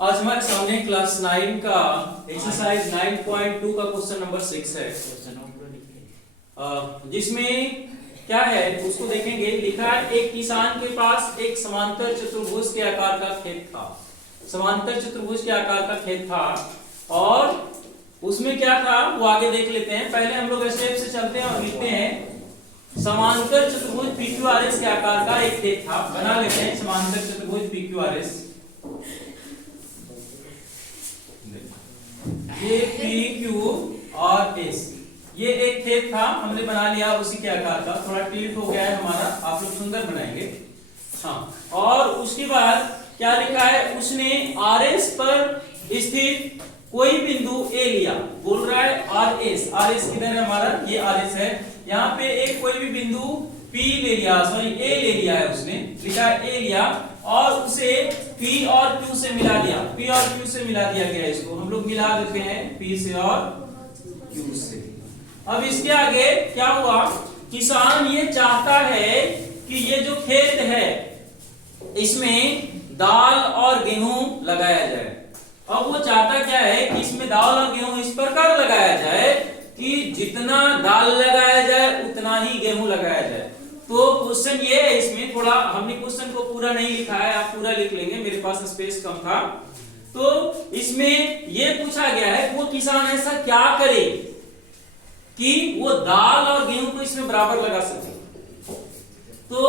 आज हमारे सामने क्लास 9 का एक्सरसाइज 9.2 का क्वेश्चन नंबर 6 है, जिसमें क्या है उसको देखेंगे। लिखा है एक किसान के पास एक समांतर चतुर्भुज के आकार का खेत था। समांतर चतुर्भुज के आकार का खेत था और उसमें क्या था वो आगे देख लेते हैं। पहले हम लोग स्टेप से चलते हैं और लिखते हैं समांतर चतुर्भुज PQRS के आकार का एक खेत था। बना लेते हैं समांतर चतुर्भुज PQRS। ये PQRS ये एक खेत था, हमने बना लिया उसी के आकार का। थोड़ा टिल्ट हो गया है हमारा, आप लोग सुंदर बनाएंगे। हाँ, और उसके बाद क्या लिखा है, उसने RS पर स्थित कोई बिंदु A लिया। बोल रहा है RS किधर है हमारा, ये RS है। यहाँ पे एक कोई भी बिंदु P ले लिया, सॉरी A ले लिया है उसने, लिखा है A लिया और उसे P और Q से मिला दिया। P और Q से मिला दिया गया, इसको हम लोग मिला देते हैं P से और Q से। अब इसके आगे क्या हुआ, किसान ये चाहता है कि ये जो खेत है इसमें दाल और गेहूं लगाया जाए। अब वो चाहता क्या है कि इसमें दाल और गेहूं इस प्रकार लगाया जाए कि जितना दाल लगाया जाए उतना ही गेहूं लगाया जाए। तो क्वेश्चन ये है, इसमें थोड़ा हमने क्वेश्चन को पूरा नहीं लिखा है, आप पूरा लिख लेंगे, मेरे पास स्पेस कम था। तो इसमें ये पूछा गया है वो किसान ऐसा क्या करे कि वो दाल और गेहूं को इसमें बराबर लगा सके। तो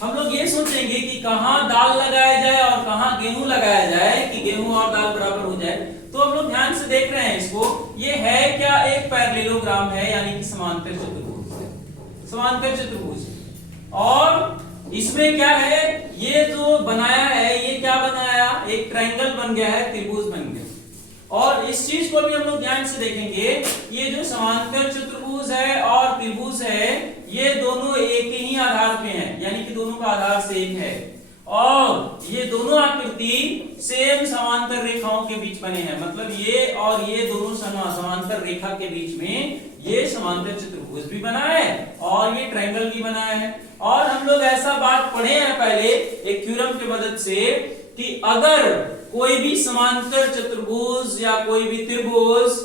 हम लोग ये सोचेंगे कि कहां दाल लगाया जाए और कहां गेहूं लगाया जाए कि गेहूं और दाल बराबर हो जाए। तो हम लोग ध्यान से देख रहे हैं इसको, ये है क्या, एक पैरेललोग्राम है, यानी कि समांतर चतुर्भुज। समांतर चतुर्भुज और इसमें क्या है, ये जो बनाया है ये क्या बनाया, एक ट्रायंगल बन गया है, त्रिभुज बन गया। और इस चीज को भी हम लोग ध्यान से देखेंगे, ये जो समांतर चतुर्भुज है और त्रिभुज है ये दोनों एक ही आधार पे हैं, यानी कि दोनों का आधार सेम है और ये दोनों आकृति सेम समांतर रेखाओं के बीच बने हैं। मतलब ये और ये दोनों समांतर रेखा के बीच में ये समांतर चतुर्भुज भी बना है और ये ट्रायंगल भी बना है। और हम लोग ऐसा बात पढ़े हैं पहले एक थ्योरम की मदद से कि अगर कोई भी समांतर चतुर्भुज या कोई भी त्रिभुज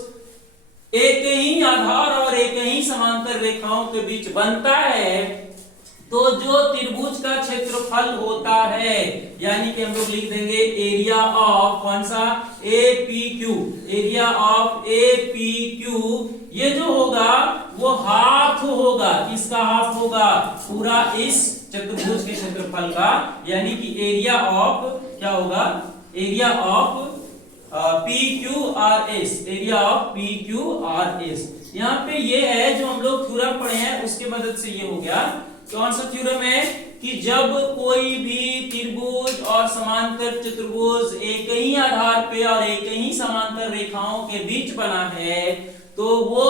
एक ही आधार और एक ही समांतर रेखाओं के बीच बनता है तो जो त्रिभुज का क्षेत्रफल होता है, यानी कि हम लोग लिख देंगे एरिया ऑफ कौन सा, APQ, एरिया ऑफ APQ, ये जो होगा वो हाफ होगा। किसका हाफ होगा, पूरा इस चतुर्भुज के क्षेत्रफल का, यानी कि एरिया ऑफ क्या होगा, area of PQRS, area of PQRS। यहाँ पे ये है जो हम लोग थ्योरम पढ़े हैं उसके मदद से ये हो गया। कौन सा थ्योरम है कि जब कोई भी त्रिभुज और समांतर चतुर्भुज एक ही आधार पे और एक ही समांतर रेखाओं के बीच बना है तो वो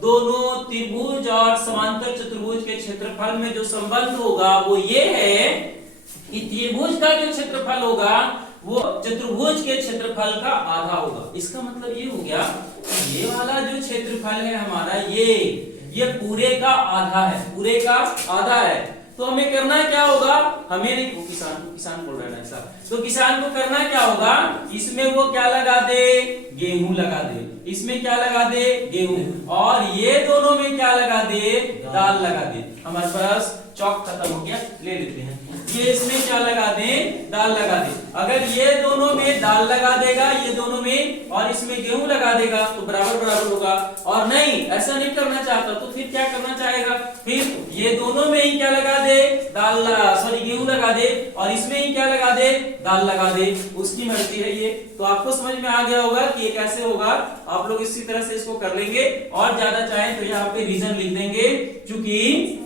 दोनों त्रिभुज और समांतर चतुर्भुज के क्षेत्रफल में जो संबंध होगा वो ये है कि त्रिभुज का जो क्षेत्रफल होगा वो चतुर्भुज के क्षेत्रफल का आधा होगा। इसका मतलब ये हो गया कि ये वाला जो क्षेत्रफल है हमारा ये पूरे का आधा है, पूरे का आधा है। तो हमें करना क्या होगा, हमें नहीं, किसान बोल रहा है ऐसा, तो किसान को करना क्या होगा, इसमें वो क्या लगा दे, गेहूं लगा दे, इसमें क्या लगा दे, गेहूं, और ये दोनों में क्या लगा दे, दाल लगा दे। हमारे पास चौक खत्म हो गया, ले लेते हैं। ये इसमें क्या लगा दे, दाल लगा दे। अगर ये दोनों में दाल लगा देगा, ये दोनों में, और इसमें गेहूं लगा देगा तो बराबर बराबर होगा। और नहीं, ऐसा नहीं करना चाहता तो फिर क्या करना चाहेगा, फिर ये दोनों में ही क्या लगा दे, दाल सॉरी गेहूं लगा दे, और इसमें ही क्या लगा दे, दाल लगा दे। उसकी मर्जी है ये। तो आपको समझ में आ गया होगा कि ये कैसे होगा। आप लोग इसी तरह से इसको कर लेंगे और ज्यादा चाहें तो यहाँ पे रीजन लिख देंगे, चूंकि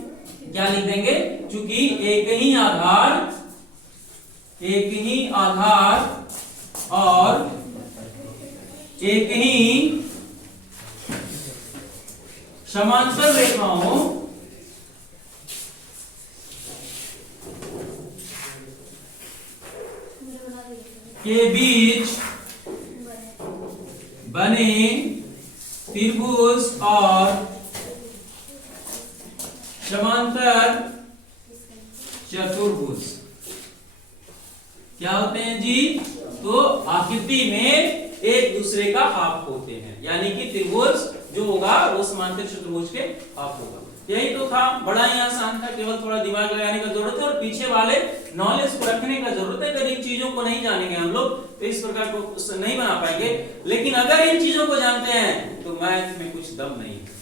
क्या लिख देंगे, चूंकि एक ही आधार और एक ही समांतर रेखाओं के बीच बने त्रिभुज और समांतर चतुर्भुज क्या होते हैं जी, तो आकृति में एक दूसरे का हाफ होते हैं, यानी कि त्रिभुज जो होगा वो समांतर चतुर्भुज के हाफ होगा। यही तो था, बड़ा ही आसान था, केवल थोड़ा दिमाग लगाने का जरूरत है और पीछे वाले नॉलेज को रखने का जरूरत है। अगर इन चीजों को नहीं जानेंगे हम लोग तो इस प्रकार को नहीं बना पाएंगे, लेकिन अगर इन चीजों को जानते हैं तो मैथ में कुछ दम नहीं है।